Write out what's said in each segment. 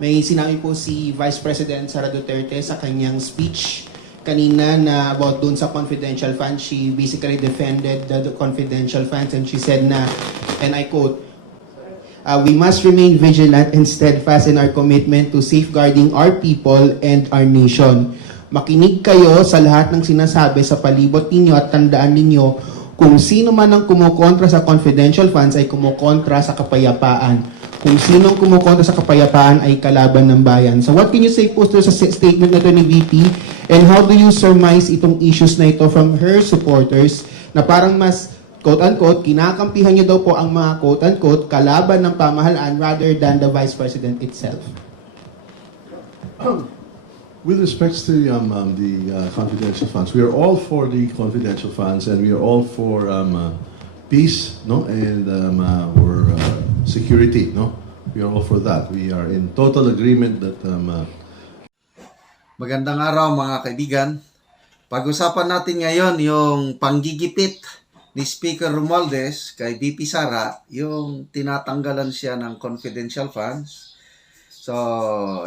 May sinabi po si Vice President Sara Duterte sa kanyang speech kanina na about dun sa confidential funds. She basically defended the confidential funds and she said na, and I quote, "We must remain vigilant and steadfast in our commitment to safeguarding our people and our nation." Makinig kayo sa lahat ng sinasabi sa palibot ninyo at tandaan ninyo kung sino man ang kumukontra sa confidential funds ay kumukontra sa kapayapaan. Kung sinong kumukontra sa kapayapaan ay kalaban ng bayan. So what can you say po sa statement na ito ni VP? And how do you surmise itong issues na ito from her supporters na parang mas quote-unquote, kinakampihan niyo daw po ang mga quote-unquote kalaban ng pamahalaan rather than the Vice President itself? With respects to the confidential funds, we are all for the confidential funds and we are all for peace, no, and or security, no. We are all for that. We are in total agreement that. Magandang araw mga kaibigan. Pag-usapan natin ngayon yung panggigipit ni Speaker Romualdez kay VP SARA, yung tinatanggalan siya ng confidential funds. So,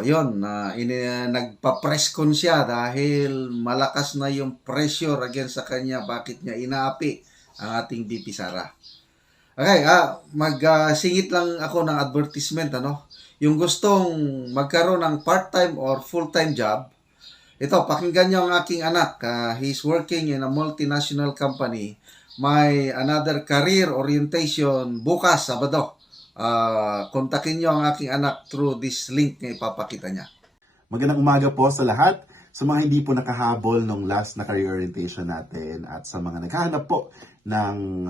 yun, nagpa-press con siya dahil malakas na yung pressure against sa kanya bakit niya inaapi ang ating VP SARA. Okay, magsingit lang ako ng advertisement, ano? Yung gustong magkaroon ng part-time or full-time job, ito, pakinggan niyo ang aking anak. He's working in a multinational company. May another career orientation bukas, Sabado. Kontakin niyo ang aking anak through this link na ipapakita niya. Magandang umaga po sa lahat. Sa mga hindi po nakahabol nung last na career orientation natin at sa mga naghahanap po ng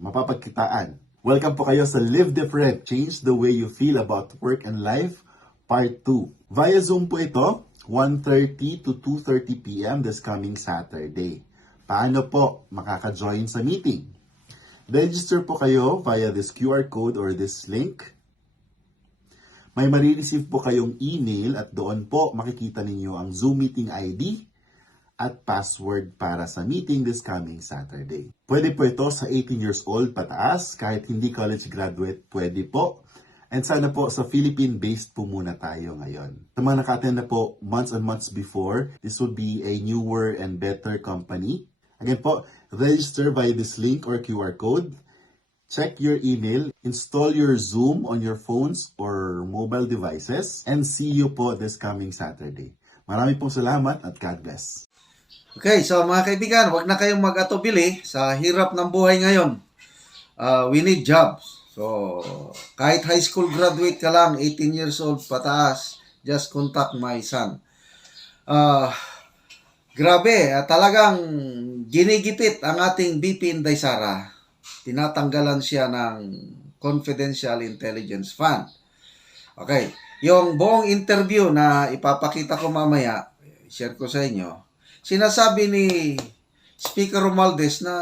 mapapagkitaan. Welcome po kayo sa Live Different, Change the Way You Feel About Work and Life, Part 2. Via Zoom po ito, 1:30 to 2:30 p.m. this coming Saturday. Paano po makaka-join sa meeting? Register po kayo via this QR code or this link. May marireceive po kayong email at doon po makikita ninyo ang Zoom meeting ID at password para sa meeting this coming Saturday. Pwede po ito sa 18 years old pataas, kahit hindi college graduate, pwede po. And sana po sa Philippine-based po muna tayo ngayon. Sa mga naka-attend na po months and months before, this will be a newer and better company. Again po, register via this link or QR code. Check your email, install your Zoom on your phones or mobile devices, and see you po this coming Saturday. Marami pong salamat at God bless. Okay, so mga kaibigan, wag na kayong mag-atubili sa hirap ng buhay ngayon. We need jobs. So, kahit high school graduate ka lang, 18 years old pataas, just contact my son. Grabe, talagang ginigipit ang ating VP Inday Sara. Tinatanggalan siya ng confidential intelligence fund. Okay, yung buong interview na ipapakita ko mamaya, share ko sa inyo, sinasabi ni Speaker Romualdez na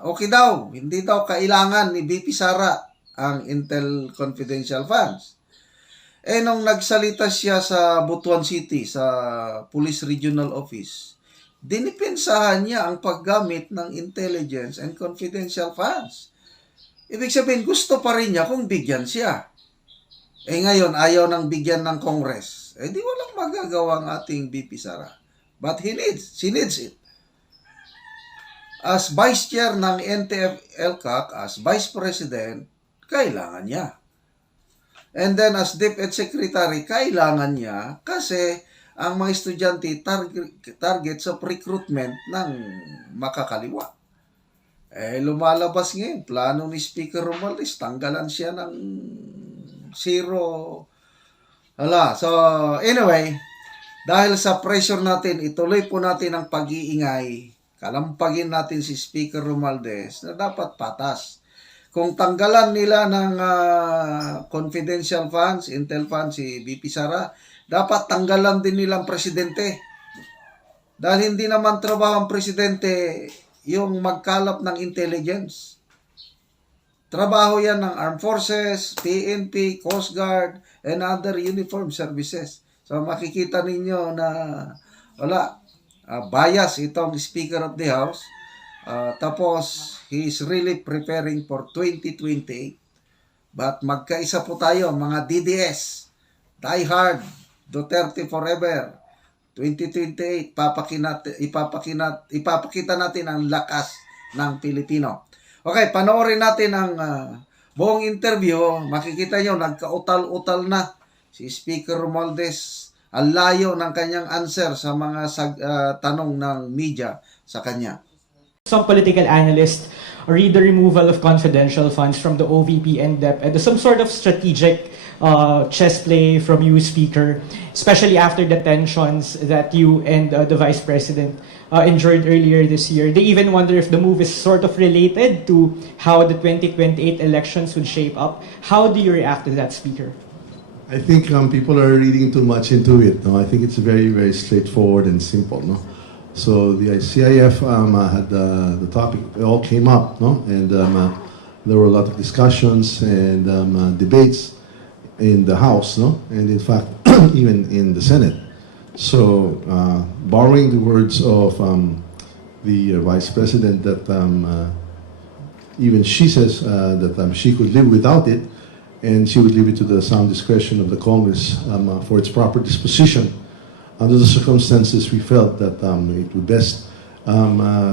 okay daw, hindi daw kailangan ni VP Sara ang Intel Confidential Funds. Eh nung nagsalita siya sa Butuan City, sa Police Regional Office, dinipensahan niya ang paggamit ng intelligence and confidential funds. Ibig sabihin, gusto pa rin niya kung bigyan siya. Eh ngayon, ayaw nang bigyan ng Congress. Eh di walang magagawa ang ating VP Sara. But she needs it. As Vice Chair ng NTF-ELCAC, as Vice President, kailangan niya. And then as DepEd Secretary, kailangan niya kasi ang mga estudyante target sa recruitment ng makakaliwa. Eh, lumalabas ngayon, plano ni Speaker Romualdez, tanggalan siya ng zero. So, anyway, dahil sa pressure natin, ituloy po natin ang pag-iingay, kalampagin natin si Speaker Romualdez na dapat patas. Kung tanggalan nila ng confidential funds, Intel funds, si VP Sara, dapat tanggalan din nilang presidente. Dahil hindi naman trabaho ang presidente yung magkalap ng intelligence. Trabaho yan ng Armed Forces, PNP, Coast Guard, and other uniformed services. So makikita ninyo na bias itong Speaker of the House. Tapos, he is really preparing for 2028. But magkaisa po tayo, mga DDS. Die hard, Duterte forever. 2028, ipapakita natin ang lakas ng Pilipino. Okay, panoorin natin ang buong interview. Makikita nyo, nagkautal-utal na si Speaker Romualdez. Ang layo ng kanyang answer sa mga tanong ng media sa kanya. Some political analysts read the removal of confidential funds from the OVP and DepEd as some sort of strategic chess play from you, Speaker, especially after the tensions that you and the Vice President endured earlier this year. They even wonder if the move is sort of related to how the 2028 elections would shape up. How do you react to that, Speaker? I think people are reading too much into it. No, I think it's very, very straightforward and simple. No, so the CIF had the topic. It all came up. No, and there were a lot of discussions and debates in the House. No, and in fact, even in the Senate. So, borrowing the words of the Vice President, that even she says that she could live without it. And she would leave it to the sound discretion of the Congress for its proper disposition. Under the circumstances, we felt that it would best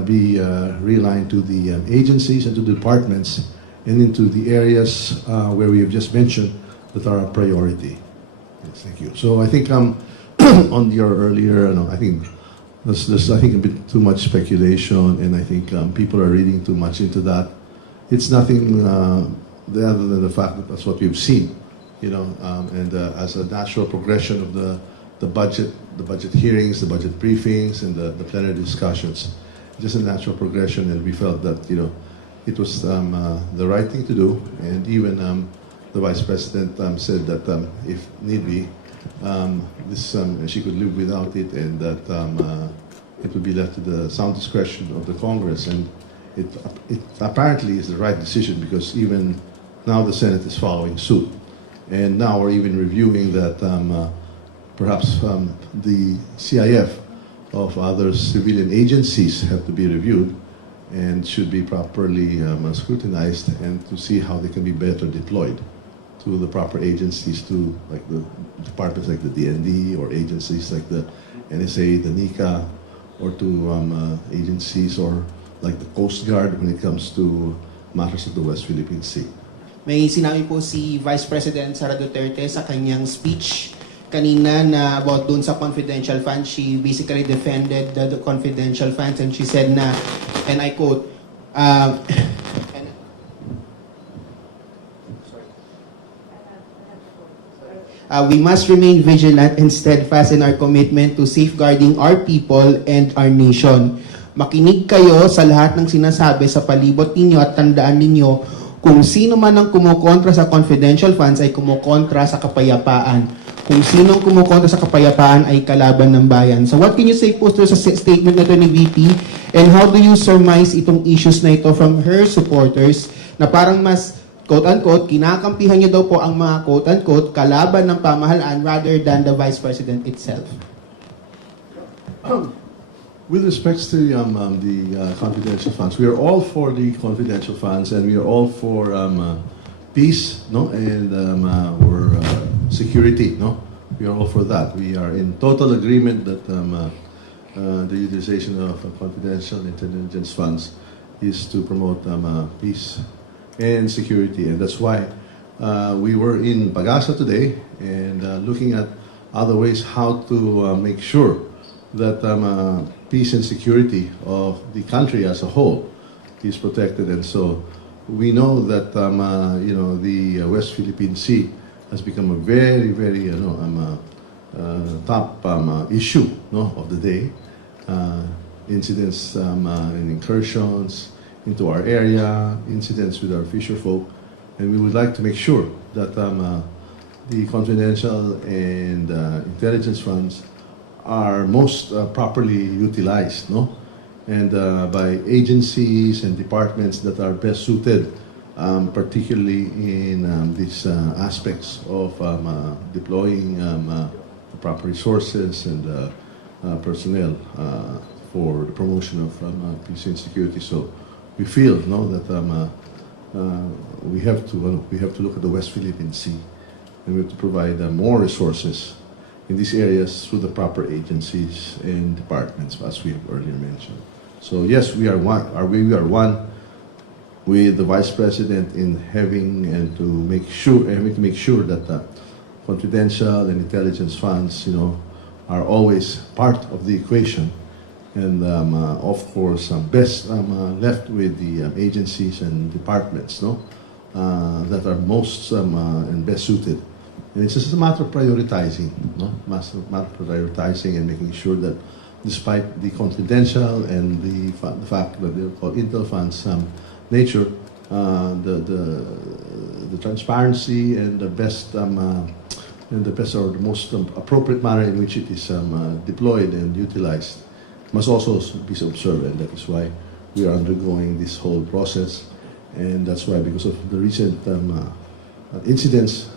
be realigned to the agencies and to the departments and into the areas where we have just mentioned that are a priority. Yes, thank you. So I think on your earlier, I think there's I think a bit too much speculation, and I think people are reading too much into that. It's nothing other than the fact that that's what we've seen, and as a natural progression of the budget hearings, the budget briefings, and the plenary discussions, just a natural progression, and we felt that it was the right thing to do, and even the Vice President said that if need be, she could live without it, and that it would be left to the sound discretion of the Congress, and it apparently is the right decision, because even now the Senate is following suit. And now we're even reviewing that perhaps the CIF of other civilian agencies have to be reviewed and should be properly scrutinized, and to see how they can be better deployed to the proper agencies, to like the departments like the DND, or agencies like the NSA, the NICA, or to agencies or like the Coast Guard when it comes to matters of the West Philippine Sea. May sinabi po si Vice President Sara Duterte sa kanyang speech kanina na about dun sa confidential funds. She basically defended the confidential funds, and she said na, and I quote, we must remain vigilant and steadfast in our commitment to safeguarding our people and our nation. Makinig kayo sa lahat ng sinasabi sa palibot ninyo at tandaan ninyo, kung sino man ang kumukontra sa confidential funds ay kumukontra sa kapayapaan. Kung sino ang kumukontra sa kapayapaan ay kalaban ng bayan. So what can you say po sa statement na ito ni VP? And how do you surmise itong issues na ito from her supporters na parang mas quote-unquote, kinakampihan niyo daw po ang mga quote-unquote kalaban ng pamahalaan rather than the Vice President itself? With respects to the confidential funds, we are all for the confidential funds, and we are all for peace, and we're security, We are all for that. We are in total agreement that the utilization of confidential intelligence funds is to promote peace and security, and that's why we were in Pagasa today and looking at other ways how to make sure that peace and security of the country as a whole is protected. And so we know that the West Philippine Sea has become a very, very top issue of the day. Incidents and incursions into our area, incidents with our fisher folk, and we would like to make sure that the confidential and intelligence funds are most properly utilized, and by agencies and departments that are best suited, particularly in these aspects of deploying proper resources and personnel for the promotion of peace and security. So we feel that we have to look at the West Philippine Sea, and and we have to provide more resources in these areas through the proper agencies and departments, as we have earlier mentioned. So yes, we are one. We are one with the Vice President in having and to make sure that confidential and intelligence funds, are always part of the equation, and of course, best left with the agencies and departments, that are most and best suited. And it's just a matter of prioritizing, matter of prioritizing and making sure that, despite the confidential and the fact that they're called intel funds nature, the transparency and the best or the most appropriate manner in which it is deployed and utilized must also be observed, and that is why we are undergoing this whole process. And that's why, because of the recent incidents,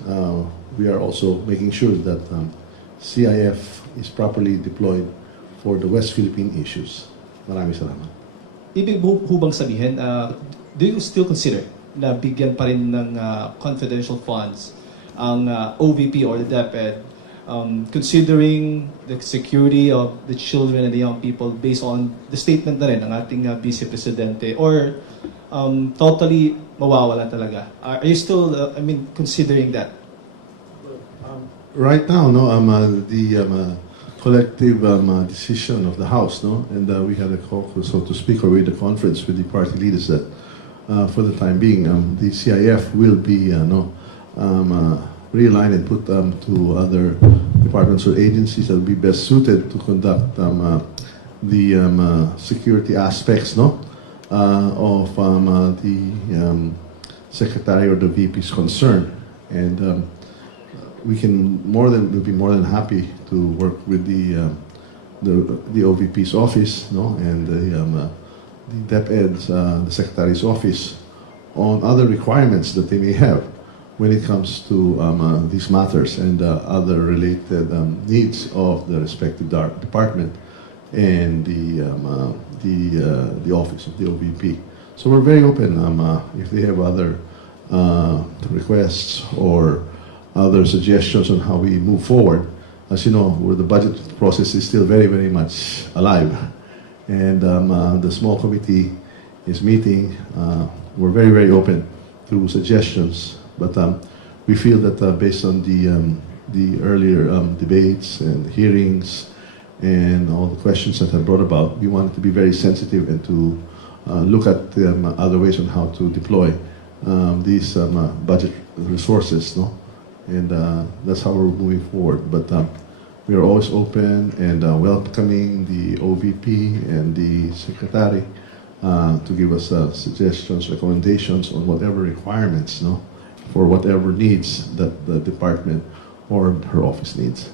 we are also making sure that CIF is properly deployed for the West Philippine issues. Maraming salamat. Ibig ho bang sabihin, do you still consider na bigyan pa rin ng confidential funds ang OVP or the DepEd, considering the security of the children and the young people based on the statement na rin ng ating Vice Presidente, or totally mawawala talaga? Are you still, considering that? Right now, the collective decision of the House, and we had a caucus, so to speak, or we had a conference with the party leaders that, for the time being, the CIF will be realigned and put to other departments or agencies that will be best suited to conduct the security aspects, of the secretary or the VP's concern. And we'll be more than happy to work with the OVP's office, and the DepEd's, the Secretary's office, on other requirements that they may have when it comes to these matters and other related needs of the respective department and the office of the OVP. So we're very open. If they have other requests or other suggestions on how we move forward. As you know, where the budget process is still very, very much alive. And the small committee is meeting. We're very, very open to suggestions. But we feel that based on the earlier debates and hearings and all the questions that have brought about, we wanted to be very sensitive and to look at other ways on how to deploy these budget resources, and that's how we're moving forward. But we are always open and welcoming the OVP and the Secretary to give us suggestions, recommendations on whatever requirements, for whatever needs that the department or her office needs.